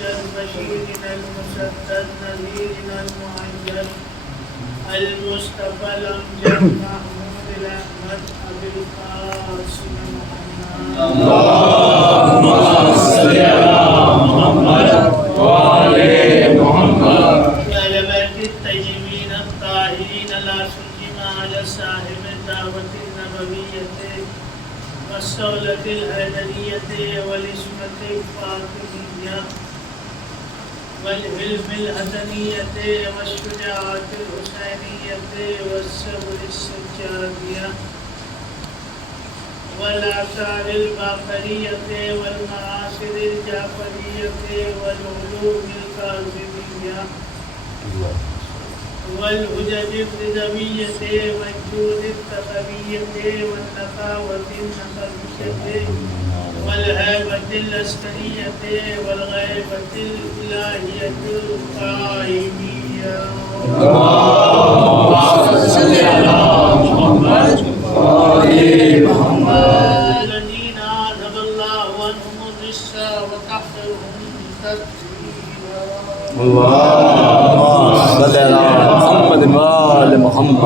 البشير المسدد نذير المؤيد المصطفى الأمجد محمود الأحمد أبي القاسم محمد اللهم صل على محمد وآل محمد وعلى بيت الطيبين الطاهرين لا سيما على صاحب الدعوة النبوية والصولة الهدرية والاسمة الفاطمية والحلم الحسنية والشجاعة الحسينية والصبر السجادية والآثار الباقرية والمعاصر الجعفرية والعلوم الكاظمية والحجج الرضوية والجود التقوية والنقاوة النقوية والهيبة العسكرية والغيبة الإلهية القائمية. اللهم صل على محمد وآل محمد الذين أذهب الله عنهم الرجس وطهرهم تطهيرا. اللهم صل على محمد وآل محمد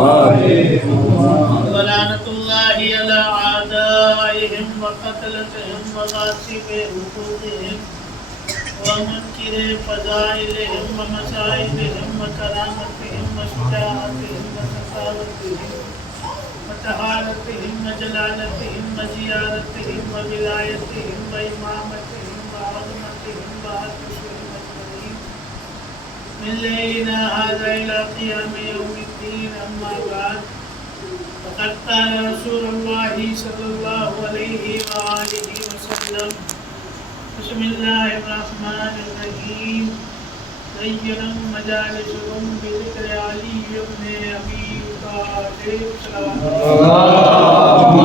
ولعنة الله على أعدائهم وقتلتهم وغاصب حقوقهم ومنكر فضائلهم ومصائبهم وكرامتهم وشجاعتهم وسخاوتهم وطهارتهم وجلالتهم وزيارتهم وولايتهم وإمامتهم وعظمتهم وعطشهم أجمعين من ليلنا هذا إلى قيام يوم الدين. أما بعد فقد قال رسول الله صلى الله عليه وآله وسلم بسم الله الرحمن الرحيم زينا مجالسكم بذكر علي بن أبي طالب اللهم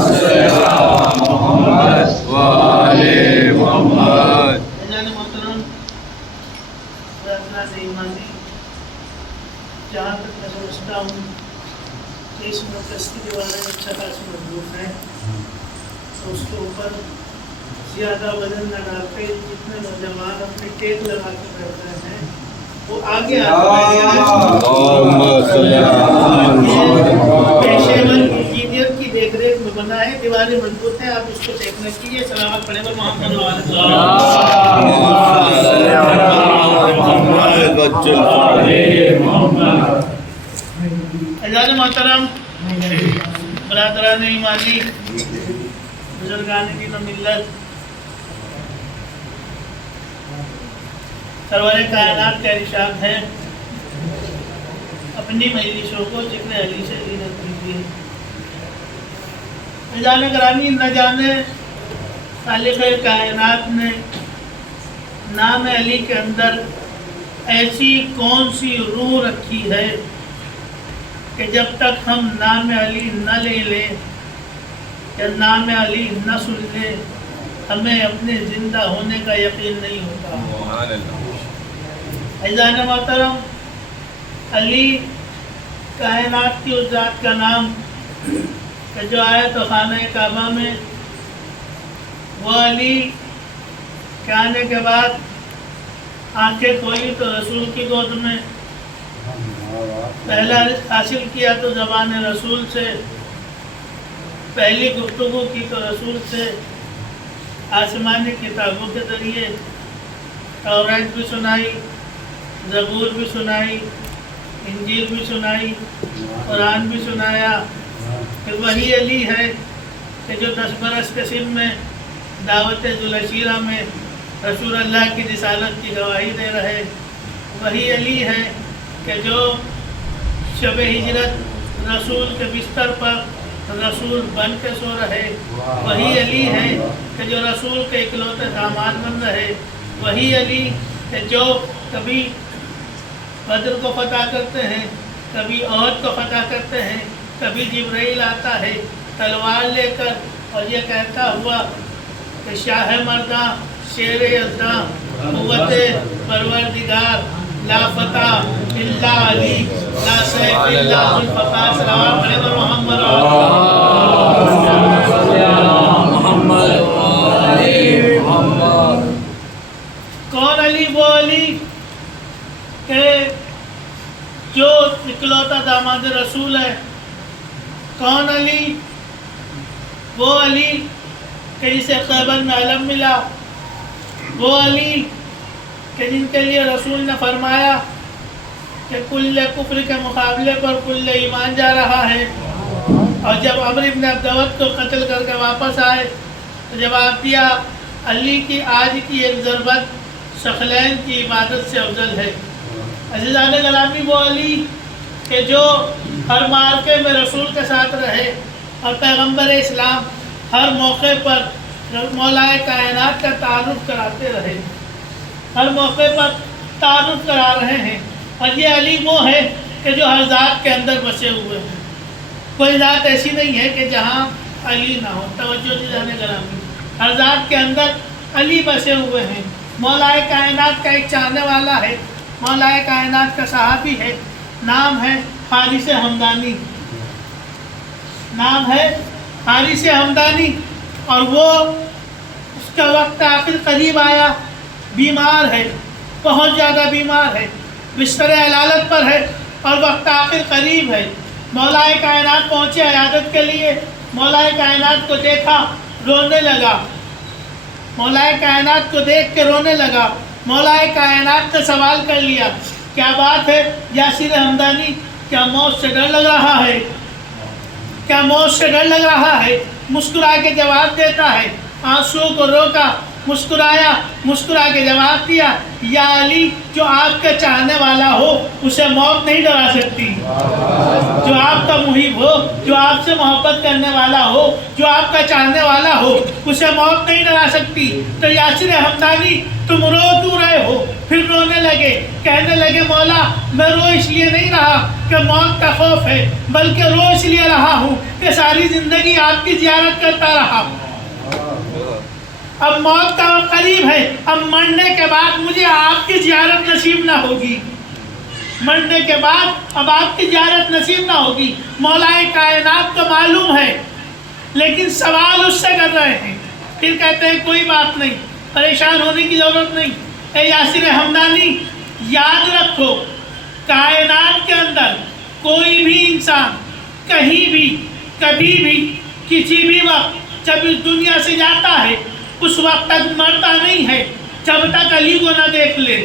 صل على محمد وآل محمد. جناب محترم ایمانی جہاں تک میں سمجھتا ہوں کہ اس مرکزی کے بارے میں اچھا خاص مضبوط ہے تو اس کے اوپر زیادہ وزن نہ ڈال کے جتنے نوجوان اپنے ٹیک لگا کے بیٹھ رہے ہیں وہ آگے اللهم صل على محمد. پیشے ور انجینئر کی دیکھ ریکھ میں بنا ہے. دیواریں مضبوط ہیں, آپ اس کو چیک نہ کیجیے. سلامت پڑھے پر محمد اعزاز محترم برادران ایمانی بزرگان دین و ملت, سرور کائنات کا ارشاد ہے اپنی مجلسوں کو ذکر علی سے زینت دیجیے. اعزاز گرامی, نہ جانے خالق کائنات نے نام علی کے اندر ایسی کون سی روح رکھی ہے کہ جب تک ہم نام علی نہ لے لیں یا نام علی نہ سن لیں ہمیں اپنے زندہ ہونے کا یقین نہیں ہوتا. اعزاز محترم, علی کائنات کی اس ذات کا نام کہ جو آیا تو خانہ کعبہ میں, وہ علی کے آنے کے بعد آنکھیں کھولی تو رسول کی گود میں, پہلا رزق حاصل کیا تو زبان رسول سے, پہلی گفتگو کی تو رسول سے, آسمانی کتابوں کے ذریعے توریت بھی سنائی, زبور بھی سنائی, انجیل بھی سنائی, قرآن بھی سنایا. کہ وہی علی ہے کہ جو 10 برس کے سن میں دعوت ذوالعشیرہ میں رسول اللہ کی رسالت کی گواہی دے رہے. وہی علی ہے کہ جو شب ہجرت رسول کے بستر پر رسول بن کے سو رہے. وہی علی ہے کہ جو رسول کے اکلوتے داماد بن رہے. وہی علی کہ جو کبھی بدر کو فتح کرتے ہیں, کبھی احد کو فتح کرتے ہیں, کبھی جبرائیل آتا ہے تلوار لے کر اور یہ کہتا ہوا کہ شاہ مرداں شیر یزداں قوت پروردگار لا فتح الا علی لا سیف الا ذوالفقار. سلام علیہ محمد کون علی؟ وہ علی کہ جو اکلوتا داماد رسول ہے۔ کون علی؟ وہ علی کہ جسے خیبر میں علم ملا۔ وہ علی کہ جن کے لیے رسول نے فرمایا کہ کل کفر کے مقابلے پر کل ایمان جا رہا ہے۔ اور جب عمرو بن عبدود کو قتل کر کے واپس آئے تو جواب دیا علی کی آج کی ایک ضربت ثقلین کی عبادت سے افضل ہے۔ عزیزان گرامی، وہ علی کہ جو ہر معرکے میں رسول کے ساتھ رہے اور پیغمبر اسلام ہر موقع پر مولائے کائنات کا تعارف کراتے رہے، ہر موقع پر تعارف کرا رہے ہیں۔ اور یہ علی وہ ہے کہ جو ہر ذات کے اندر بسے ہوئے ہیں۔ کوئی ذات ایسی نہیں ہے کہ جہاں علی نہ ہو۔ توجہ عزیزان گرامی، ہر ذات کے اندر علی بسے ہوئے ہیں۔ مولائے کائنات کا ایک چاہنے والا ہے، مولائے کائنات کا صحابی ہے، نام ہے حارث ہمدانی، نام ہے حارث ہمدانی۔ اور وہ اس کا وقت آخر قریب آیا، بیمار ہے، بہت زیادہ بیمار ہے، بستر علالت پر ہے اور وقت آخر قریب ہے۔ مولائے کائنات پہنچے عیادت کے لیے، مولائے کائنات کو دیکھا، رونے لگا، مولائے کائنات کو دیکھ کے رونے لگا۔ مولائے کائنات نے سوال کر لیا، کیا بات ہے یاسر ہمدانی، کیا موت سے ڈر لگ رہا ہے؟ کیا موت سے ڈر لگ رہا ہے؟ مسکرا کے جواب دیتا ہے، آنسو کو روکا، مسکرایا، مسکرا کے جواب دیا، یا علی جو آپ کا چاہنے والا ہو اسے موت نہیں ڈرا سکتی۔ جو آپ کا محب ہو، جو آپ سے محبت کرنے والا ہو، جو آپ کا چاہنے والا ہو اسے موت نہیں ڈرا سکتی۔ تو یاسر ہمدانی تم رو کیوں رہے ہو؟ پھر رونے لگے، کہنے لگے مولا میں رو اس لیے نہیں رہا کہ موت کا خوف ہے، بلکہ رو اس لیے رہا ہوں کہ ساری زندگی آپ کی زیارت کرتا رہا، اب موت کا وقت قریب ہے، اب مرنے کے بعد مجھے آپ کی زیارت نصیب نہ ہوگی، مرنے کے بعد اب آپ کی زیارت نصیب نہ ہوگی۔ مولائے کائنات کو معلوم ہے لیکن سوال اس سے کر رہے ہیں۔ پھر کہتے ہیں کوئی بات نہیں، پریشان ہونے کی ضرورت نہیں، اے یاسر ہمدانی یاد رکھو کائنات کے اندر کوئی بھی انسان کہیں بھی کبھی بھی کسی بھی وقت جب اس دنیا سے جاتا ہے اس وقت تک مرتا نہیں ہے جب تک علی کو نہ دیکھ لے،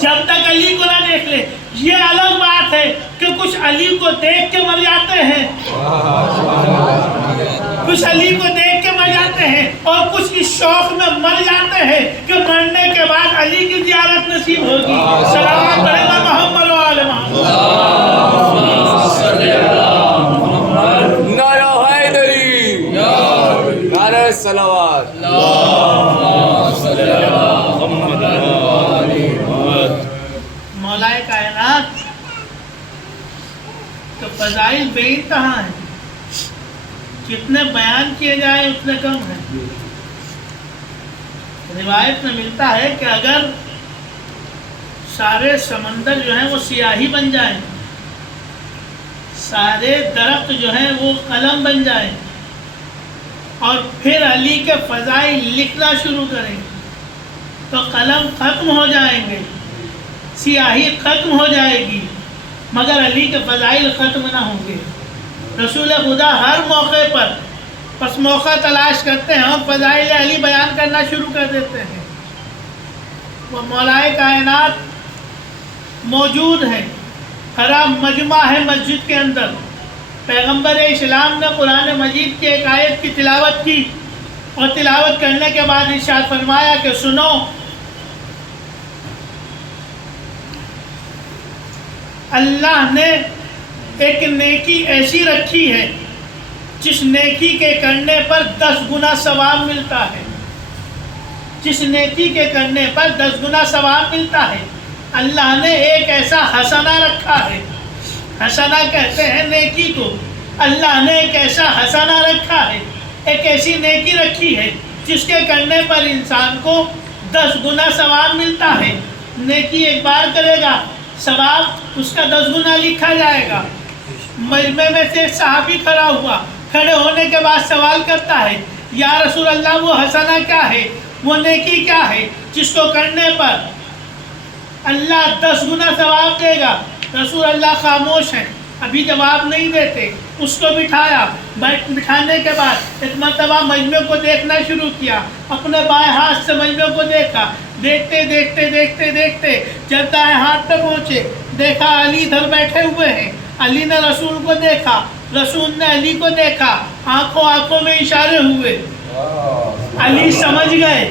جب تک علی کو نہ دیکھ لے۔ یہ الگ بات ہے کہ کچھ علی کو دیکھ کے مر جاتے ہیں، کچھ علی کو دیکھ کے مر جاتے ہیں اور کچھ اس شوق میں مر جاتے ہیں کہ مرنے کے بعد علی کی زیارت نصیب ہوگی۔ صلوات علی محمد و آل محمد۔ نعرہ حیدری، نعرہ صلوات، مولائے کائنات تو فضائل بے انتہا ہیں، جتنے بیان کیے جائیں اتنے کم ہیں۔ روایت میں ملتا ہے کہ اگر سارے سمندر جو ہیں وہ سیاہی بن جائیں، سارے درخت جو ہیں وہ قلم بن جائیں اور پھر علی کے فضائل لکھنا شروع کریں تو قلم ختم ہو جائیں گے، سیاہی ختم ہو جائے گی، مگر علی کے فضائل ختم نہ ہوں گے۔ رسول خدا ہر موقع پر بس موقع تلاش کرتے ہیں اور فضائل علی بیان کرنا شروع کر دیتے ہیں۔ وہ مولائے کائنات موجود ہیں، حرام مجمع ہے مسجد کے اندر۔ پیغمبر اسلام نے قرآن مجید کی ایک آیت کی تلاوت کی اور تلاوت کرنے کے بعد ارشاد فرمایا کہ سنو، اللہ نے ایک نیکی ایسی رکھی ہے جس نیکی کے کرنے پر 10 گنا ثواب ملتا ہے، جس نیکی کے کرنے پر 10 گنا ثواب ملتا ہے۔ اللہ نے ایک ایسا حسنہ رکھا ہے، حسنہ کہتے ہیں نیکی کو، اللہ نے ایک ایسا حسنہ رکھا ہے، ایک ایسی نیکی رکھی ہے جس کے کرنے پر انسان کو 10 گنا ثواب ملتا ہے۔ نیکی ایک بار کرے گا، ثواب اس کا 10 گنا لکھا جائے گا۔ مجمع میں سے ایک صحابی کھڑا ہوا، کھڑے ہونے کے بعد سوال کرتا ہے، یا رسول اللہ وہ حسنہ کیا ہے؟ وہ نیکی کیا ہے جس کو کرنے پر اللہ 10 گنا ثواب دے گا؟ رسول اللہ خاموش ہیں، ابھی جواب نہیں دیتے. اس کو بٹھایا، بٹھانے کے بعد ایک مرتبہ مجمع کو دیکھنا شروع کیا، اپنے بائیں ہاتھ سے مجمع کو دیکھا. دیکھتے دیکھتے دیکھتے دیکھتے جب دائیں ہاتھ پہ پہنچے، دیکھا علی ادھر بیٹھے ہوئے ہیں. علی نے رسول کو دیکھا، رسول نے علی کو دیکھا، آنکھوں میں اشارے ہوئے. علی سمجھ گئے.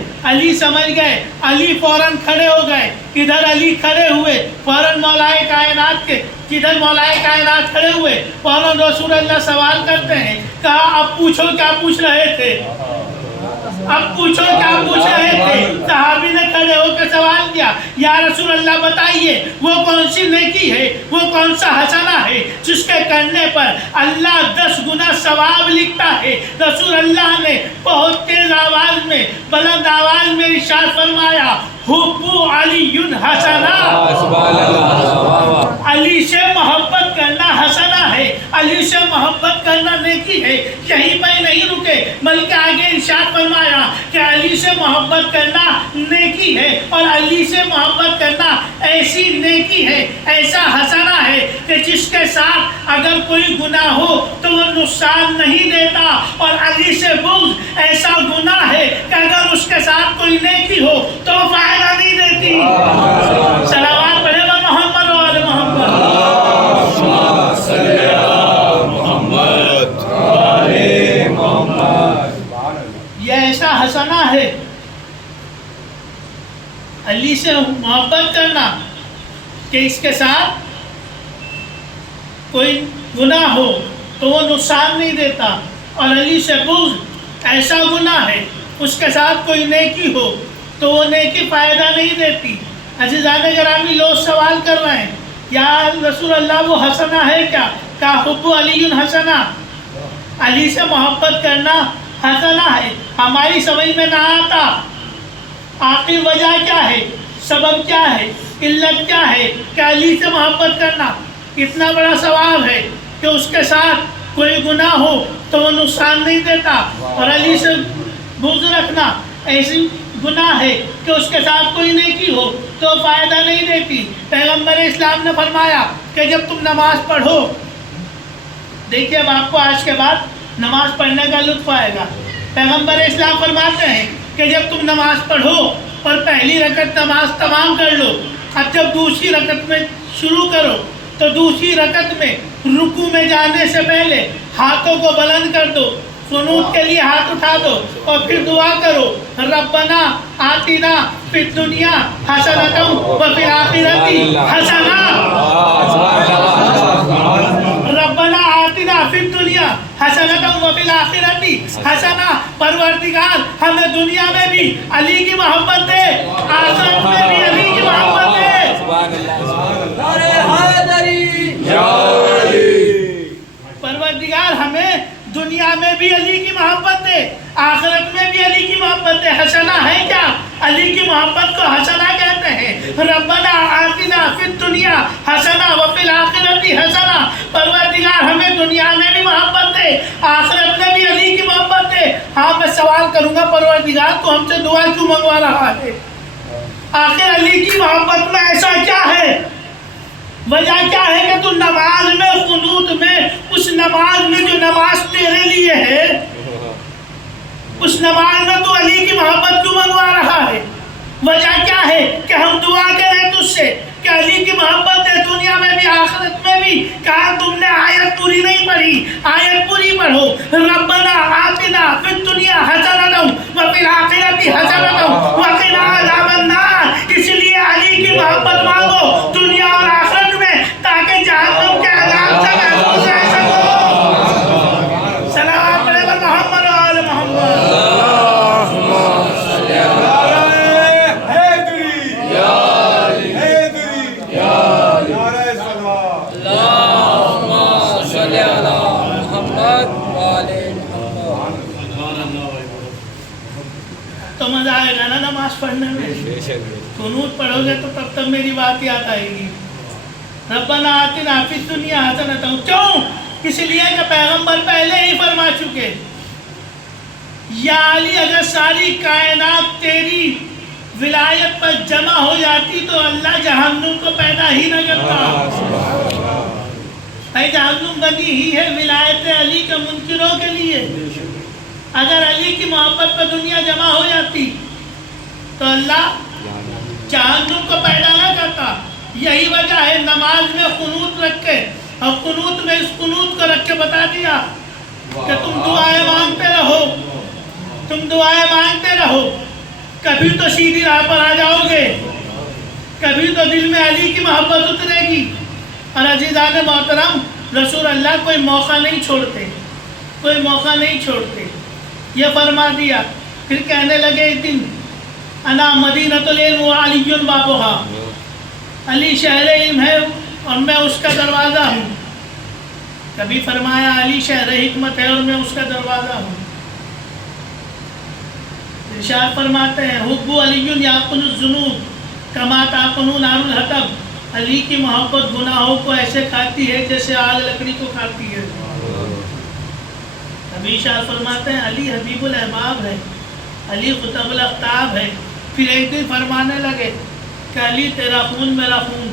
علی فوراً کھڑے ہو گئے. ادھر علی کھڑے ہوئے، فوراً مولا کائنات کے جدھر مولا کائنات کھڑے ہوئے، فوراً رسول اللہ سوال کرتے ہیں. کہا اب پوچھو کیا پوچھ رہے تھے؟ صحابی نے کھڑے ہو کے سوال کیا، یا رسول اللہ بتائیے وہ کون سی نیکی ہے، وہ کون سا حسنہ ہے جس کے کرنے پر اللہ 10 گنا ثواب لکھتا ہے؟ رسول اللہ نے بہت تیز آواز میں، بلند آواز میں ارشاد فرمایا، حب علی حسنہ. علی سے محبت کرنا حسنہ ہے، علی سے محبت کرنا نیکی ہے. یہیں پہ نہیں رکے بلکہ آگے ارشاد فرمایا کہ علی سے محبت کرنا نیکی ہے، اور علی سے محبت کرنا ایسی نیکی ہے، ایسا حسنہ ہے کہ جس کے ساتھ اگر کوئی گناہ ہو تو وہ نقصان نہیں دیتا، اور علی سے بغض ایسا گناہ ہے کہ اگر اس کے ساتھ کوئی نیکی ہو تو وہ فائدہ نہیں دیتی. صلوات پڑھے گا محمد و آل محمد. یہ ایسا حسنہ ہے علی سے محبت کرنا کہ اس کے ساتھ کوئی گناہ ہو تو وہ نقصان نہیں دیتا، اور علی سے بغض ایسا گناہ ہے اس کے ساتھ کوئی نیکی ہو تو وہ نیکی فائدہ نہیں دیتی. عزیزان گرامی، لوگ سوال کر رہے ہیں، یا رسول اللہ وہ حسنہ ہے کیا؟ کہا حب علی حسنہ، علی سے محبت کرنا حسنہ ہے. ہماری سمجھ میں نہ آتا آخر وجہ کیا ہے، سبب کیا ہے، علت کیا ہے کہ علی سے محبت کرنا اتنا بڑا ثواب ہے کہ اس کے ساتھ کوئی گناہ ہو تو وہ نقصان نہیں دیتا، اور علی سے بغض رکھنا ایسی گناہ ہے کہ اس کے ساتھ کوئی نیکی ہو تو فائدہ نہیں دیتی. پیغمبر اسلام نے فرمایا کہ جب تم نماز پڑھو، دیکھیے اب آپ کو آج کے بعد نماز پڑھنے کا لطف آئے گا. پیغمبر اسلام فرماتے ہیں کہ جب تم نماز پڑھو اور پہلی رکعت نماز تمام کر لو، اب جب دوسری رکعت میں شروع کرو تو دوسری رکعت میں رکوع میں جانے سے پہلے ہاتھوں کو بلند کر دو، قنوت کے لیے ہاتھ اٹھا دو، اور پھر دعا کرو، ربنا آتنا فی الدنیا حسنۃ وفی الآخرۃ حسنۃ. ربنا آتنا فی الدنیا حسنۃ وفی الآخرۃ حسنۃ. پروردگار ہمیں دنیا میں بھی علی کی محبت دے، آخرت میں بھی علی کی محبت دے. پروردگار ہمیں دنیا میں بھی علی کی محبت دے، آخرت میں بھی علی کی محبت دے. حسنہ ہے کیا؟ علی کی محبت کو حسنہ کہتے ہیں. ربنا آتنا فی الدنیا حسنہ وفی الآخرۃ حسنہ. پروردگار ہمیں دنیا میں بھی محبت دے، آخرت میں بھی علی کی محبت دے. ہاں میں سوال کروں گا، پروردگار تو ہم سے دعا کیوں منگوا رہا ہے؟ آخر علی کی محبت میں ایسا کیا ہے؟ وجہ کیا ہے کہ تو نماز میں، قنوت میں، اس نماز میں جو نماز تیرے لیے ہے، اس نماز میں تو علی کی محبت کیوں منگوا رہا ہے؟ وجہ کیا ہے کہ ہم دعا کریں تجھ سے کہ علی کی محبت ہے دنیا میں بھی آخرت میں بھی. کہا تم نے آیت پوری نہیں پڑھی، آیت پوری پڑھو. ربنا آتنا فی الدنیا حسنۃ وفی الآخرۃ حسنۃ وقنا عذاب النار. اس لیے علی کی محبت مانگو دنیا اور آخرت میں، تاکہ جہنم کے عذاب سے محفوظ رہ سکو. صلوات پڑھے گا محمد و آل محمد. تو مزہ آئے گا نا نماز پڑھنے میں. قنوت پڑھو گے تو تب تک میری بات یاد آئے گی. ربنا آتنا فی الدنیا حسنۃ. کیوں؟ اس لیے کہ پیغمبر پہلے ہی فرما چکے یا علی اگر ساری کائنات تیری ولایت پر جمع ہو جاتی تو اللہ جہنم کو پیدا ہی نہ کرتا. جہنم بنی ہی ہے ولایت علی کے منکروں کے لیے. اگر علی کی محبت پر دنیا جمع ہو جاتی تو اللہ جہنم کو پیدا نہ کرتا. یہی وجہ ہے نماز میں قنوت رکھ کے اور قنوت میں اس قنوت کو رکھ کے بتا دیا کہ تم دعائیں مانگتے رہو، تم دعائیں مانگتے رہو، کبھی تو سیدھی راہ پر آ جاؤ گے، کبھی تو دل میں علی کی محبت اترے گی. اور عزیزان محترم، رسول اللہ کوئی موقع نہیں چھوڑتے، کوئی موقع نہیں چھوڑتے. یہ فرما دیا. پھر کہنے لگے ایک دن انا مدینۃ العلم وعلی بابھا، علی شہر علم ہے اور میں اس کا دروازہ ہوں. کبھی فرمایا علی شہر حکمت ہے اور میں اس کا دروازہ ہوں. ارشاد فرماتے ہیں حب علی یعقل الذنوب کما تعقل نار الحطب، علی کی محبت گناہوں کو ایسے کھاتی ہے جیسے آگ لکڑی کو کھاتی ہے. ابھی ارشاد فرماتے ہیں علی حبیب الاحباب ہے، علی قطب الاقطاب ہے. پھر ایک دن فرمانے لگے کہ علی تیرا خون میرا خون،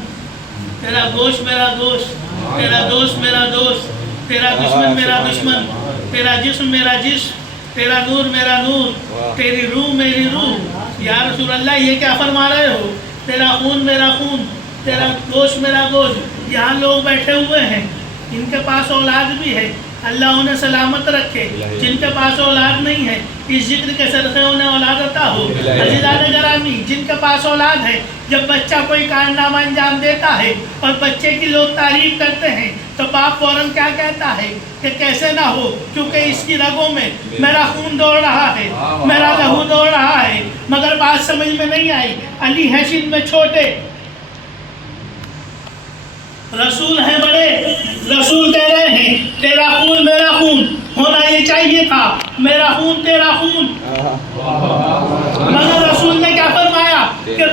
تیرا گوشت میرا گوشت، تیرا دوست میرا دوست، تیرا دشمن میرا دشمن، تیرا جسم میرا جسم، تیرا نور میرا نور، تیری روح میری روح. یا رسول اللہ یہ کیا فرما رہے ہو؟ تیرا خون میرا خون، تیرا گوشت میرا گوشت. یہاں لوگ بیٹھے ہوئے ہیں، ان کے پاس اولاد بھی ہے، اللہ انہیں سلامت رکھے. جن کے پاس اولاد نہیں ہے اس ذکر کے صدقے انہیں اولاد عطا ہو. عزیزان گرامی، جن کے پاس اولاد ہے، جب بچہ کوئی کارنامہ انجام دیتا ہے اور بچے کی لوگ تعریف کرتے ہیں تو باپ فوراً کیا کہتا ہے کہ کیسے نہ ہو، کیونکہ اس کی رگوں میں میرا خون دوڑ رہا ہے، میرا لہو دوڑ رہا ہے. مگر بات سمجھ میں نہیں آئی. علی ہے سن میں چھوٹے، رسول ہیں بڑے. رسول کہہ رہے ہیں تیرا خون میرا خون ہونا یہ چاہیے تھا، میرا خون تیرا خون. مگر رسول نے کیا فرمایا کہ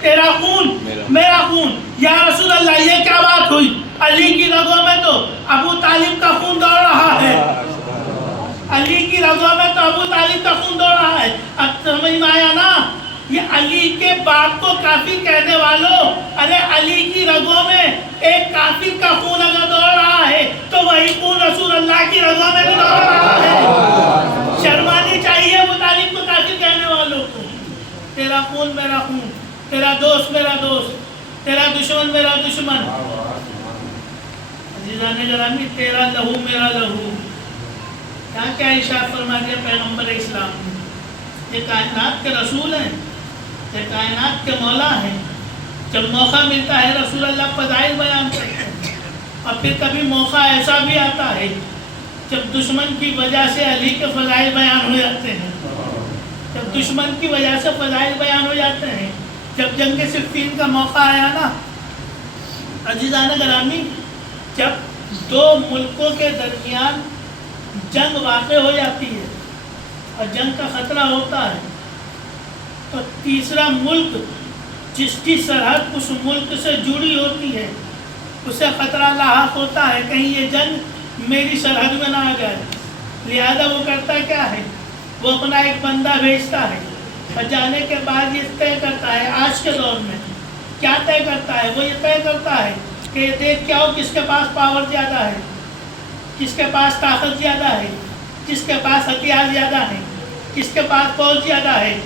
تیرا خون میرا خون. یا رسول اللہ یہ کیا بات ہوئی؟ علی کی رگوں میں تو ابو طالب کا خون دوڑ رہا ہے، علی کی رگوں میں تو ابو طالب کا خون دوڑ رہا ہے. اب سمجھ میں آیا نا؟ یہ علی کے باپ کو کافر کہنے والوں، ارے علی کی رگوں میں ایک کافر کا خون اگر دوڑ رہا ہے تو وہی خون رسول اللہ کی رگوں میں بھی دوڑ رہا ہے. شرمانی چاہیے ابو طالب کو کافر کہنے والوں کو. تیرا خون میرا خون، تیرا دوست میرا دوست، تیرا دشمن میرا دشمن. عزیزان گرامی، تیرا لہو میرا لہو. کیا ارشاد فرما دیا پیغمبر اسلام نے؟ یہ کائنات کے رسول ہیں، یہ کائنات کے مولا ہیں. جب موقع ملتا ہے رسول اللہ فضائل بیان کرتے ہیں. اور پھر کبھی موقع ایسا بھی آتا ہے جب دشمن کی وجہ سے علی کے فضائل بیان ہو جاتے ہیں، جب دشمن کی وجہ سے فضائل بیان ہو جاتے ہیں. جب جنگ صفین کا موقع آیا نا عزیزان گرامی، جب دو ملکوں کے درمیان جنگ واقع ہو جاتی ہے اور جنگ کا خطرہ ہوتا ہے تو تیسرا ملک جس کی سرحد اس ملک سے جڑی ہوتی ہے اسے خطرہ لاحق ہوتا ہے کہیں یہ جنگ میری سرحد میں نہ آ جائے. لہذا وہ کرتا کیا ہے؟ وہ اپنا ایک بندہ بھیجتا ہے اور جانے کے بعد یہ طے کرتا ہے. آج کے دور میں کیا طے کرتا ہے؟ وہ یہ طے کرتا ہے کہ دیکھ کیا ہو کس کے پاس پاور زیادہ ہے، کس کے پاس طاقت زیادہ ہے، کس کے پاس ہتھیار زیادہ ہے، کس کے پاس فوج زیادہ ہے.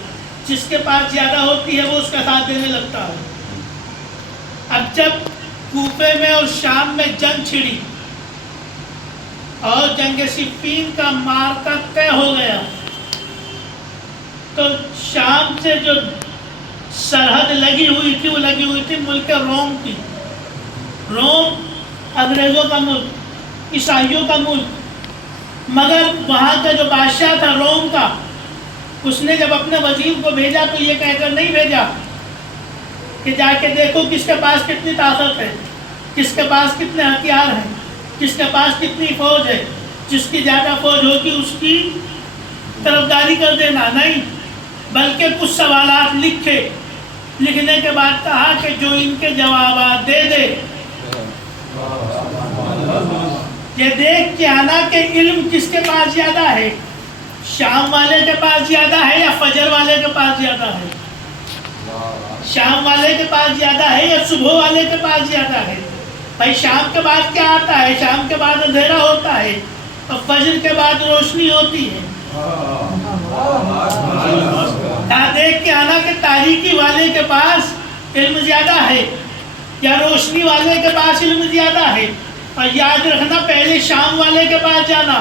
جس کے پاس زیادہ ہوتی ہے وہ اس کا ساتھ دینے لگتا ہے. اب جب کوفے میں اور شام میں جنگ چھڑی اور جنگ صفین کا معرکہ طے ہو گیا تو شام سے جو سرحد لگی ہوئی تھی وہ لگی ہوئی تھی ملک روم کی. روم انگریزوں کا ملک، عیسائیوں کا ملک. مگر وہاں کا جو بادشاہ تھا روم کا، اس نے جب اپنے وزیر کو بھیجا تو یہ کہہ کر نہیں بھیجا کہ جا کے دیکھو کس کے پاس کتنی طاقت ہے، کس کے پاس کتنے ہتھیار ہیں، کس کے پاس کتنی فوج ہے، جس کی زیادہ فوج ہوگی اس کی طرفداری کر دینا. نہیں، بلکہ کچھ سوالات لکھے. لکھنے کے بعد کہا کہ جو ان کے جوابات دے دے یہ دیکھ کے آنا کہ علم کس کے پاس زیادہ ہے، شام والے کے پاس زیادہ ہے یا فجر والے کے پاس زیادہ ہے؟ شام والے کے پاس زیادہ ہے یا صبح والے کے پاس زیادہ ہے؟ بھائی شام کے بعد کیا آتا ہے؟ شام کے بعد اندھیرا ہوتا ہے اور فجر کے بعد روشنی ہوتی ہے۔ دیکھ کے آنا کہ تاریکی والے کے پاس علم زیادہ ہے یا روشنی والے کے پاس علم زیادہ ہے، اور یاد رکھنا پہلے شام والے کے پاس جانا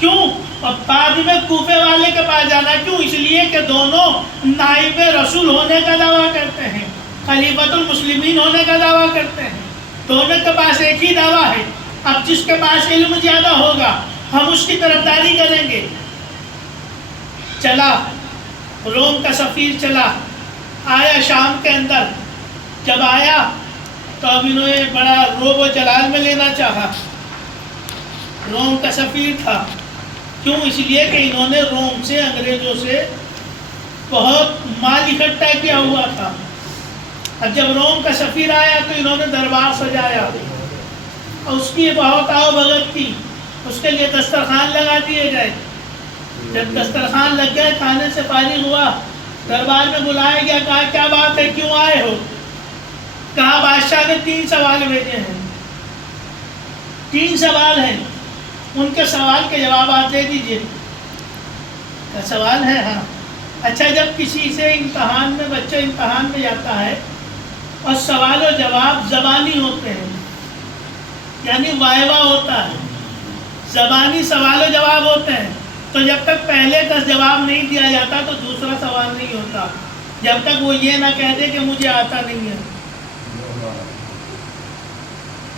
کیوں اور بعد میں کوفے والے کے پاس جانا کیوں؟ اس لیے کہ دونوں نائب رسول ہونے کا دعویٰ کرتے ہیں، خلیفۃ المسلمین ہونے کا دعویٰ کرتے ہیں، دونوں کے پاس ایک ہی دعویٰ ہے۔ اب جس کے پاس علم زیادہ ہوگا ہم اس کی طرفداری کریں گے۔ چلا روم کا سفیر چلا آیا شام کے اندر، جب آیا تو اب انہوں نے بڑا روب و جلال میں لینا چاہا۔ روم کا سفیر تھا، کیوں؟ اس لیے کہ انہوں نے روم سے انگریزوں سے بہت مال اکٹھا کیا ہوا تھا۔ اب جب روم کا سفیر آیا تو انہوں نے دربار سجایا اور اس کی بہت آؤ بھگت کی، اس کے لیے دسترخوان لگا دیے گئے۔ جب دسترخوان لگ گئے، کھانے سے فارغ ہوا، دربار میں بلایا گیا، کہا کیا بات ہے، کیوں آئے ہو؟ کہا بادشاہ نے 3 سوال بھیجے ہیں، 3 سوال ہیں، ان کے سوال کے جوابات دے دیجئے۔ سوال ہے؟ ہاں۔ اچھا، جب کسی سے امتحان میں بچہ امتحان میں جاتا ہے اور سوال و جواب زبانی ہوتے ہیں، یعنی وائوا ہوتا ہے، زبانی سوال و جواب ہوتے ہیں، تو جب تک پہلے کا جواب نہیں دیا جاتا تو دوسرا سوال نہیں ہوتا، جب تک وہ یہ نہ کہہ دے کہ مجھے آتا نہیں ہے۔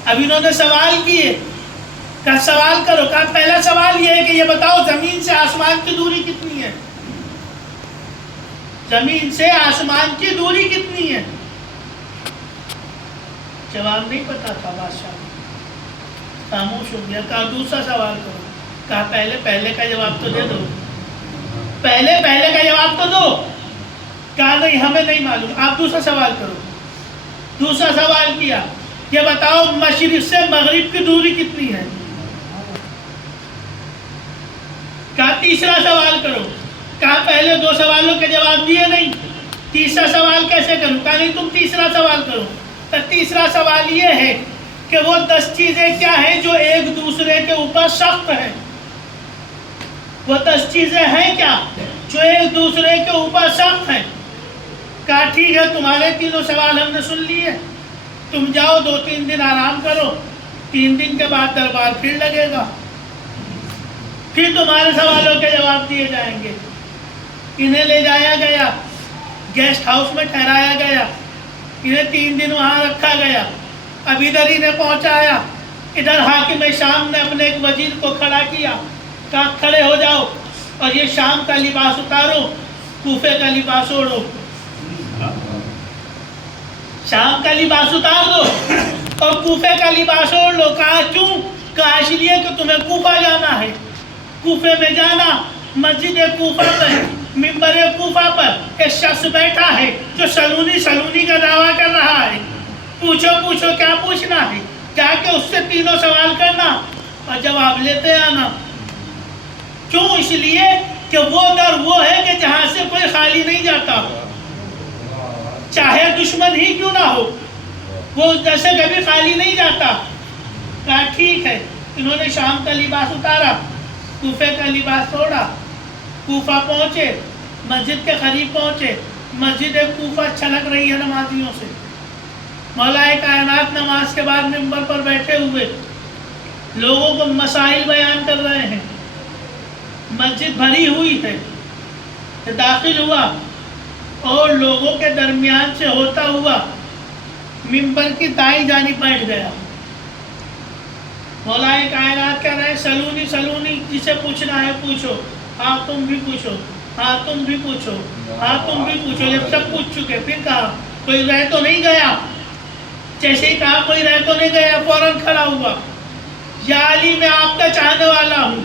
اب انہوں نے سوال کیے، کہا سوال کرو۔ کہا پہلا سوال یہ ہے کہ یہ بتاؤ زمین سے آسمان کی دوری کتنی ہے؟ زمین سے آسمان کی دوری کتنی ہے؟ جواب نہیں پتا تھا، بادشاہ خاموش ہو گیا۔ کہا دوسرا سوال کرو۔ کہا پہلے کا جواب تو دے دو، پہلے کا جواب تو دو۔ کہا نہیں، ہمیں نہیں معلوم، آپ دوسرا سوال کرو۔ دوسرا سوال کیا، یہ بتاؤ مشرق سے مغرب کی دوری کتنی ہے؟ کہا تیسرا سوال کرو۔ کہا پہلے 2 سوالوں کے جواب دیے نہیں، تیسرا سوال کیسے کروں؟ کہا نہیں، تم تیسرا سوال کرو۔ تو تیسرا سوال یہ ہے کہ وہ 10 چیزیں کیا ہیں جو ایک دوسرے کے اوپر سخت ہیں؟ وہ 10 چیزیں ہیں کیا جو ایک دوسرے کے اوپر سخت ہیں؟ کہا ٹھیک ہے، تمہارے 3 سوال ہم نے سن لیے، تم جاؤ 2-3 دن آرام کرو، 3 دن کے بعد دربار پھر لگے گا، پھر تمہارے سوالوں کے جواب دیے جائیں گے۔ انہیں لے جایا گیا، گیسٹ ہاؤس میں ٹھہرایا گیا، انہیں 3 دن وہاں رکھا گیا۔ اب ادھر انہیں پہنچایا، ادھر حاکم شام نے اپنے ایک وزیر کو کھڑا کیا، کہا کھڑے ہو جاؤ اور یہ شام کا لباس اتارو، کوفے کا لباس اوڑھو۔ شام کا لباس اتار دو اور کوفے کا لباس اوڑھ لو۔ کہا کیوں؟ کہا اس لیے کہ تمہیں کوفہ جانا ہے۔ کوفے میں جانا، مسجد کوفہ پر، منبر کوفہ پر ایک شخص بیٹھا ہے جو سلونی کا دعویٰ کر رہا ہے۔ پوچھو کیا پوچھنا ہے، جا کے اس سے 3 سوال کرنا اور جواب لیتے آنا۔ کیوں؟ اس لیے کہ وہ در وہ ہے کہ جہاں سے کوئی خالی نہیں جاتا، چاہے دشمن ہی کیوں نہ ہو، وہ اس در سے کبھی خالی نہیں جاتا۔ کہا ٹھیک ہے۔ انہوں نے شام کا لباس اتارا، کوفے کا لباس اوڑھا، کوفہ پہنچے، مسجد کے قریب پہنچے، مسجد کوفہ چھلک رہی ہے نمازیوں سے۔ مولا کائنات نماز کے بعد منبر پر بیٹھے ہوئے لوگوں کو مسائل بیان کر رہے ہیں، مسجد بھری ہوئی ہے۔ داخل ہوا اور لوگوں کے درمیان سے ہوتا ہوا منبر کی دائیں جانب بیٹھ گیا۔ مولا کائنات کہہ رہے ہیں سلونی جسے پوچھنا ہے پوچھو، ہاں تم بھی پوچھو، ہاں تم بھی پوچھو، ہاں تم بھی پوچھو۔ جب سب پوچھ چکے پھر کہا کوئی رہ تو نہیں گیا؟ جیسے ہی کہا کوئی رہ تو نہیں گیا، فوراً کھڑا ہوا، یا علی میں آپ کا چاہنے والا ہوں،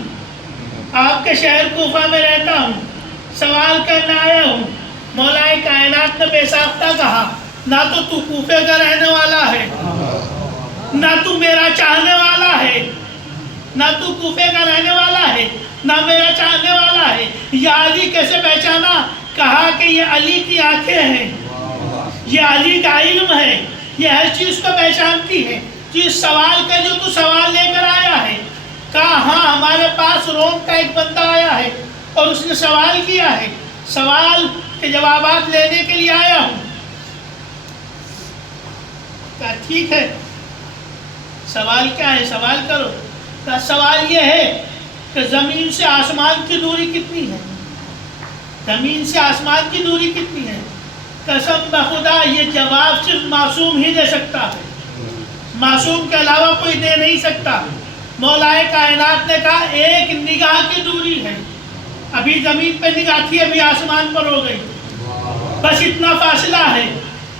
آپ کے شہر کوفہ میں رہتا ہوں، سوال کرنے آیا ہوں۔ مولا کائنات نے بے ساختہ کہا نہ تو کوفے کا رہنے والا ہے، نہ تو میرا چاہنے والا ہے، نہ تو کوفے کا رہنے والا ہے، نہ میرا چاہنے والا ہے. یہ علی کیسے پہچانا؟ کہا کہ یہ علی کی آنکھیں ہیں، یہ علی کا علم ہے، یہ ہر چیز کو پہچانتی ہے. جس سوال کا جو تو سوال لے کر آیا ہے، کہا ہاں ہمارے پاس روم کا ایک بندہ آیا ہے اور اس نے سوال کیا ہے، سوال کے جوابات لینے کے لیے آیا ہوں. کہا ٹھیک ہے، سوال کیا ہے؟ سوال کرو. کہا سوال یہ ہے کہ زمین سے آسمان کی دوری کتنی ہے؟ زمین سے آسمان کی دوری کتنی ہے؟ قسم بخدا یہ جواب صرف معصوم ہی دے سکتا ہے، معصوم کے علاوہ کوئی دے نہیں سکتا. مولا کائنات نے کہا ایک نگاہ کی دوری ہے. ابھی زمین پہ نگاہ تھی، ابھی آسمان پر ہو گئی، بس اتنا فاصلہ ہے.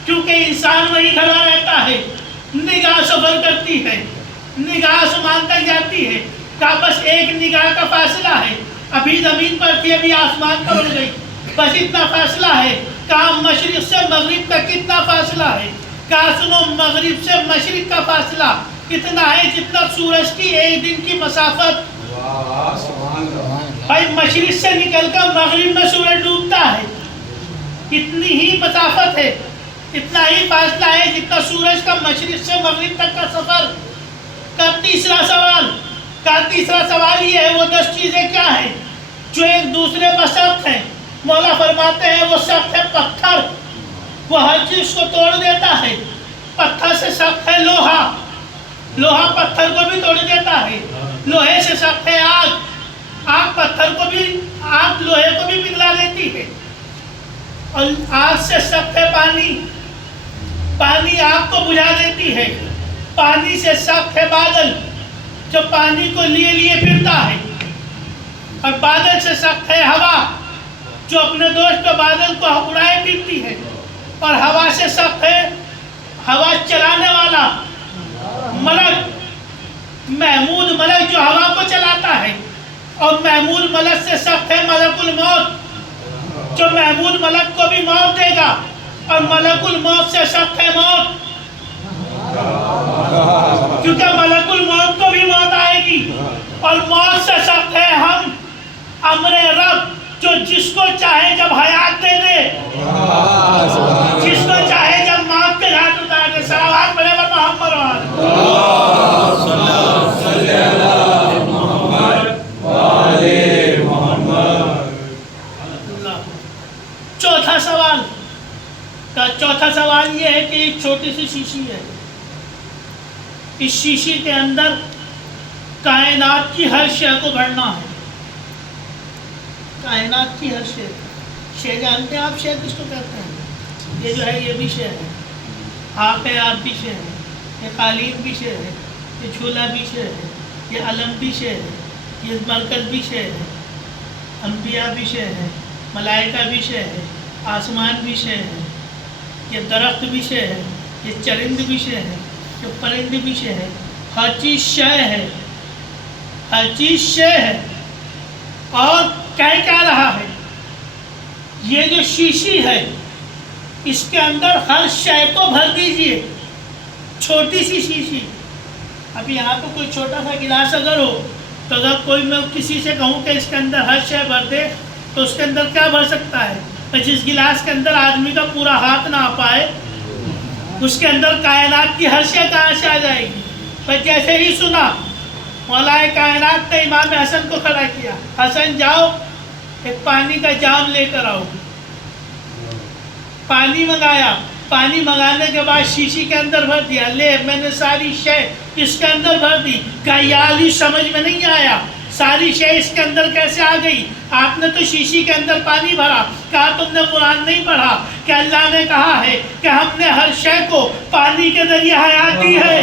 کیونکہ انسان وہی کھڑا رہتا ہے، نگاہ سفر کرتی ہے، نگاہ آسمان تک جاتی ہے. کہا بس ایک نگاہ کا فاصلہ ہے، ابھی زمین پر تھی، ابھی آسمان پر ہو گئی، بس اتنا فاصلہ ہے. کہا مشرق سے مغرب کا کتنا فاصلہ ہے؟ کہا سنو مغرب سے مشرق کا فاصلہ اتنا ہے جتنا سورج کی ایک دن کی مسافت. بھائی مشرق سے نکل کر مغرب میں سورج ڈوبتا ہے، اتنی ہی مسافت ہے، اتنا ہی فاصلہ ہے جتنا سورج کا مشرق سے مغرب تک کا سفر. کا تیسرا سوال یہ ہے وہ 10 چیزیں کیا ہیں جو ایک دوسرے پر سخت ہیں؟ مولا فرماتے ہیں وہ سخت ہے پتھر، وہ ہر چیز کو توڑ دیتا ہے. پتھر سے سخت ہے لوہا، لوہا پتھر کو بھی توڑ دیتا ہے. لوہے سے سخت ہے آگ، آگ پتھر کو بھی، آگ لوہے کو بھی پگھلا دیتی ہے. اور آگ سے سخت ہے پانی، پانی آگ کو بجھا دیتی ہے. پانی سے سخت ہے بادل، جو پانی کو لیے لیے پھرتا ہے. اور بادل سے سخت ہے ہوا، جو اپنے دوست پہ بادل کو اڑائے پھرتی ہے. اور ہوا سے سخت ہے ہوا چلانے والا ملک، محمود ملک جو ہوا کو چلاتا ہے. اور محمود ملک سے سخت ہے ملک الموت، جو محمود ملک کو بھی موت دے گا. اور ملک الموت سے سخت ہے موت، کیونکہ ملک الموت کو بھی موت آئے گی. اور موت سے سخت ہے ہم، امر رب جو جس کو چاہے جب حیات دے دے، جس کو چاہے جب موت کے گھاٹ اتار دے. صلوات پڑھے بر محمد چوتھا سوال یہ ہے کہ ایک چھوٹی سی شیشی ہے، اس شیشی کے اندر کائنات کی ہر شے کو بھرنا ہے. کائنات کی ہر شے، شے جانتے ہیں آپ شے کس کو کہتے ہیں؟ یہ جو ہے یہ بھی شے ہے، آپ ہے آپ بھی شے ہے، یہ قالین بھی شے ہے، یہ جھولا بھی شے ہے، یہ علم بھی شے ہے، یہ مرکز بھی شے ہے، انبیاء بھی شے ہے، ملائکہ بھی شے ہے، آسمان بھی شے ہے، یہ درخت بھی شے ہے، یہ چرند بھی شے ہے، یہ پرند بھی شے ہے. ہر چیز شے ہے، ہر چیز شے ہے. اور کہہ کیا رہا ہے؟ یہ جو شیشی ہے اس کے اندر ہر شے کو بھر دیجئے. چھوٹی سی شیشی. اب یہاں پہ کوئی چھوٹا سا گلاس اگر ہو تو اگر کوئی میں کسی سے کہوں کہ اس کے اندر ہر شے بھر دے تو اس کے اندر کیا بھر سکتا ہے؟ جس گلاس کے اندر آدمی کا پورا ہاتھ نہ آ پائے اس کے اندر کائنات کی ہر شے کہاں سے آ جائے گی؟ پر جیسے ہی سنا مولا کائنات نے امام حسن کو کھڑا کیا، حسن جاؤ ایک پانی کا جام لے کر آؤ. پانی منگایا، پانی منگانے کے بعد شیشی کے اندر بھر دیا. لے میں نے ساری شے اس کے اندر بھر دی. کہا یا علی سمجھ میں نہیں آیا ساری شے اس کے اندر کیسے آ گئی؟ آپ نے تو شیشی کے اندر پانی بھرا. کہا تم نے قرآن نہیں پڑھا کہ اللہ نے کہا ہے کہ ہم نے ہر شے کو پانی کے ذریعے حیات دی ہے،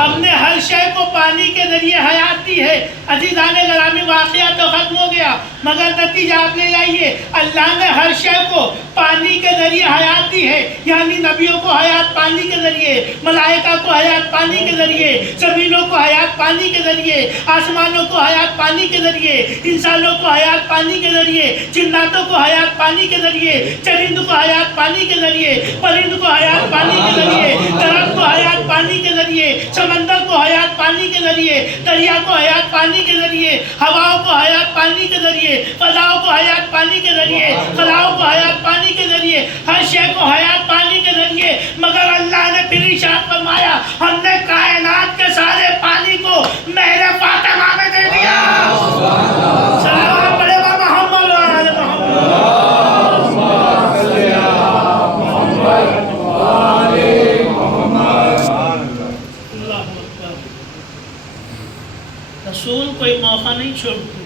ہم نے ہر شے کو پانی کے ذریعے حیات دی ہے. عزیزان گرامی واقعہ تو ختم ہو گیا مگر نتیجہ آپ لے جائیے، اللہ نے ہر شے کو پانی کے ذریعے حیات دی ہے. یعنی نبیوں کو حیات پانی کے ذریعے، ملائکہ کو حیات پانی کے ذریعے، زمینوں کو حیات پانی کے ذریعے، آسمانوں کو حیات پانی کے ذریعے، انسانوں کو حیات پانی کے ذریعے، جناتوں کو حیات پانی کے ذریعے، چرند کو حیات پانی کے ذریعے، پرند کو حیات پانی کے ذریعے، درخت کو حیات پانی کے ذریعے، سمندر کو حیات پانی پانی کے ذریعے، دریا کو حیات پانی کے ذریعے، ہواؤں کو حیات پانی کے ذریعے، فضاؤں کو حیات پانی کے ذریعے، خلاؤں کو حیات پانی کے ذریعے، ہر شے کو حیات پانی کے ذریعے. مگر اللہ نے پھر ارشاد فرمایا ہم نے کائنات کے سارے پانی کو مہر فاطمہ میں دے دیا. صلوات پڑھے گا محمد و آل محمد. رسول کوئی موقع نہیں چھوڑتے،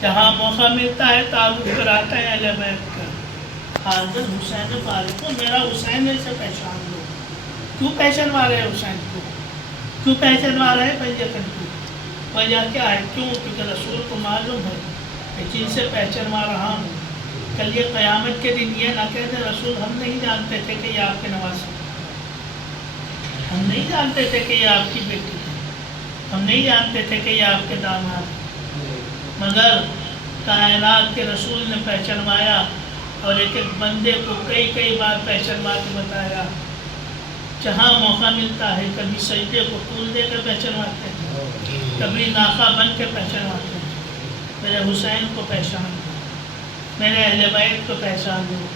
جہاں موقع ملتا ہے تعارف کراتا ہے اہل بیت کا. حاضر حسین فاروق کو میرا حسین سے پہچان لو. کیوں پہچانوا رہے حسین کو؟ کیوں پہچانوا رہے پنجتن کو؟ وجہ کیا ہے؟ کیوں؟ کیونکہ رسول کو معلوم ہے کہ جن سے پہچانوا رہا ہوں کل یہ قیامت کے دن یہ نہ کہتے رسول ہم نہیں جانتے تھے کہ یہ آپ کے نواسے، ہم نہیں جانتے تھے کہ یہ آپ کی بیٹی ہے، ہم نہیں جانتے تھے کہ یہ آپ کے داماد ہیں. مگر کائنات کے رسول نے پہچانوایا اور ایک ایک بندے کو کئی بار پہچانوا کے بتایا. جہاں موقع ملتا ہے کبھی سجدے کو طول دے کر پہچانواتے ہیں، کبھی ناقہ بن کے پہچانواتے ہیں. میرے حسین کو پہچان لو، میرے اہل بیت کو پہچان لو،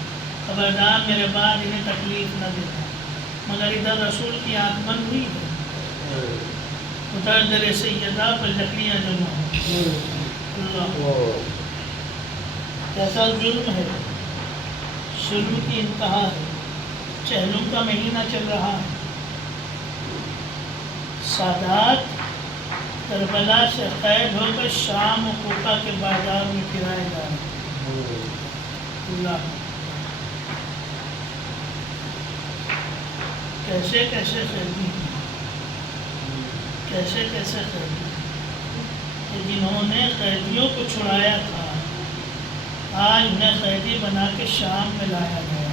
خبردار میرے بعد انہیں تکلیف نہ دینا. مگر ادھر رسول کی آنکھ بند ہوئی ہے، ادھر در سیدہ پر لکڑیاں جمع ہیں. اللہ کیسا ظلم ہے، ظلم کی انتہا ہے. چہلم کا مہینہ چل رہا ہے، سادات کربلا سے قید ہو کر شام و کوفہ کے بازار میں پھرائے جا رہے ہیں. اللہ کیسے کیسے قیدی ہیں، کیسے کیسے قیدی کہ جنہوں نے قیدیوں کو چھڑایا تھا آج انہیں قیدی بنا کے شام میں لایا گیا.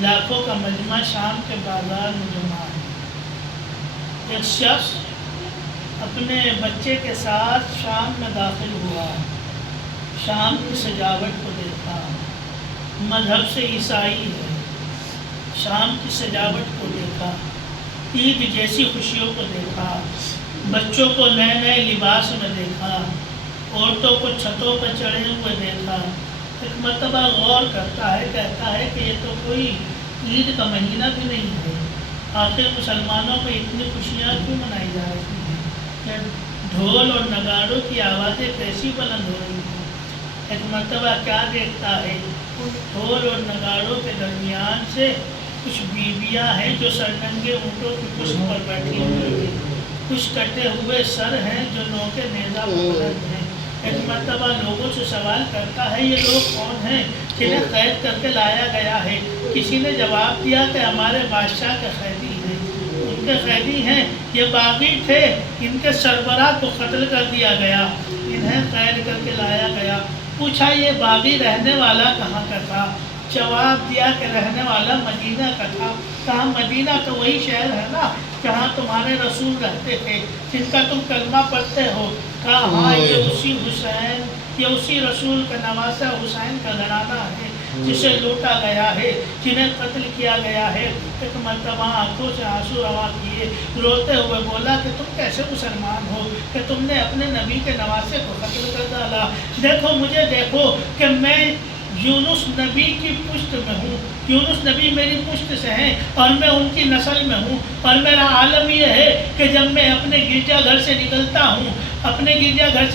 لاکھوں کا مجمع شام کے بازار میں جمع ہے. ایک شخص اپنے بچے کے ساتھ شام میں داخل ہوا، شام کی سجاوٹ کو دیکھا، مذہب سے عیسائی ہے، شام کی سجاوٹ کو دیکھا، عید جیسی خوشیوں کو دیکھا، بچوں کو نئے نئے لباس میں دیکھا، عورتوں کو چھتوں پر چڑھے ہوئے دیکھا. ایک مرتبہ غور کرتا ہے، کہتا ہے کہ یہ تو کوئی عید کا مہینہ بھی نہیں ہے، آخر مسلمانوں میں اتنی خوشیاں کیوں منائی جا رہی ہیں؟ ڈھول اور نگاڑوں کی آوازیں کیسی بلند ہو رہی ہیں. ایک مرتبہ کیا دیکھتا ہے، ڈھول اور نگاڑوں کے درمیان سے کچھ بیویاں ہیں جو سرنگے اونٹوں کی پشت پر بیٹھی ہوئی ہیں، کچھ کٹے ہوئے سر ہیں جو نوکے نیزہ بلند ہیں. ایک مرتبہ لوگوں سے سوال کرتا ہے یہ لوگ کون ہیں جنہیں قید کر کے لایا گیا ہے؟ کسی نے جواب دیا کہ ہمارے بادشاہ کے قیدی ہیں. ان کے قیدی ہیں، یہ باغی تھے، ان کے سربراہ کو قتل کر دیا گیا، انہیں قید کر کے لایا گیا. پوچھا یہ باغی رہنے والا کہاں کا تھا؟ جواب دیا کہ رہنے والا مدینہ کا تھا. کہا مدینہ تو وہی شہر ہے نا جہاں تمہارے رسول رہتے تھے، جن کا تم کلمہ پڑھتے ہو. کہا ہاں یہ اسی حسین، یہ اسی رسول کا نواسہ حسین کا گھرانہ ہے جسے لوٹا گیا ہے، جنہیں قتل کیا گیا ہے. ایک مرتبہ آنکھوں سے آنسو روا کیے، روتے ہوئے بولا کہ تم کیسے مسلمان ہو کہ تم نے اپنے نبی کے نواسے کو قتل کر ڈالا. دیکھو مجھے دیکھو کہ میں یونس نبی کی پشت میں ہوں، یونس نبی میری پشت سے ہیں اور میں ان کی نسل میں ہوں. اور میرا عالم یہ ہے کہ جب میں اپنے گرجا گھر سے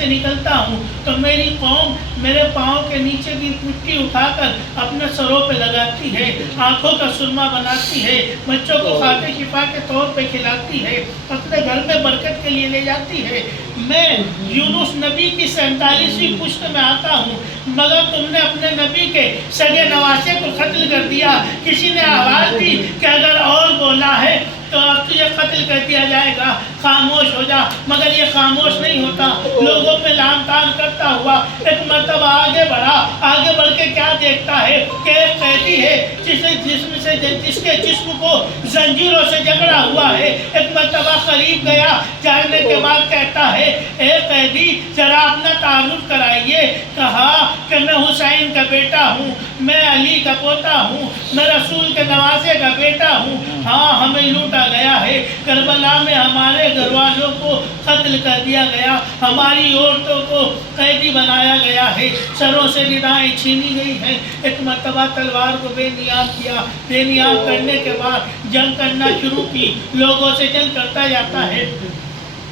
نکلتا ہوں تو میری قوم میرے پاؤں کے نیچے کی مٹی اٹھا کر اپنے سروں پہ لگاتی ہے، آنکھوں کا سرما بناتی ہے، بچوں کو خاطر شفا کے طور پہ کھلاتی ہے، اپنے گھر میں برکت کے لیے لے جاتی ہے. میں یونس نبی کی 47ویں پشت میں آتا ہوں، مگر تم نے اپنے نبی کے سگے نواسے کو قتل کر دیا. کسی نے آواز دی کہ اگر اور بولا ہے تو اب تجھے قتل کر دیا جائے گا، خاموش ہو جا. مگر یہ خاموش نہیں ہوتا، لوگوں پہ لام تان کرتا ہوا ایک مرتبہ آگے بڑھا. آگے بڑھ کے کیا دیکھتا ہے کہ ایک قیدی ہے جس کے جسم کو زنجیروں سے جکڑا ہوا ہے. ایک مرتبہ قریب گیا، جاننے کے بعد کہتا ہے اے قیدی ذرا اپنا تعارف کرائیے. کہا کہ میں حسین کا بیٹا ہوں، میں علی کا پوتا ہوں، میں رسول کے نواسے کا بیٹا ہوں. ہاں ہمیں لوٹا گیا ہے، کربلا میں ہمارے گھر والوں کو قتل کر دیا گیا، ہماری عورتوں کو قیدی بنایا گیا ہے، سروں سے ردائیں چھینی گئی ہیں. ایک مرتبہ تلوار کو بے نیاب کیا، بے نیاب کرنے کے بعد جنگ کرنا شروع کی، لوگوں سے جنگ کرتا جاتا ہے.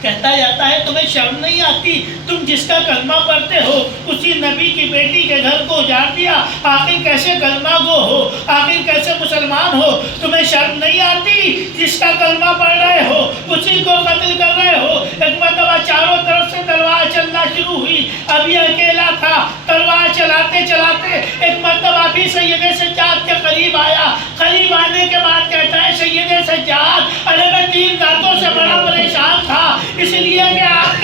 کہتا جاتا ہے تمہیں شرم نہیں آتی؟ تم جس کا کلمہ پڑھتے ہو اسی نبی کی بیٹی کے گھر کو اجاڑ دیا. آخر کیسے کلمہ گو ہو؟ آخر کیسے مسلمان ہو؟ تمہیں شرم نہیں آتی؟ جس کا کلمہ پڑھ رہے ہو اسی کو قتل کر رہے ہو. ایک مرتبہ چاروں طرف سے تلوار چلنا شروع ہوئی. ابھی اکیلا تھا، تلوار چلاتے چلاتے ایک مرتبہ بھی سید سجاد کے قریب آیا. قریب آنے کے بعد کہتا ہے سید سجاد ارے میں 3 راتوں سے بڑا پریشان تھا، اس لیے کہ آپ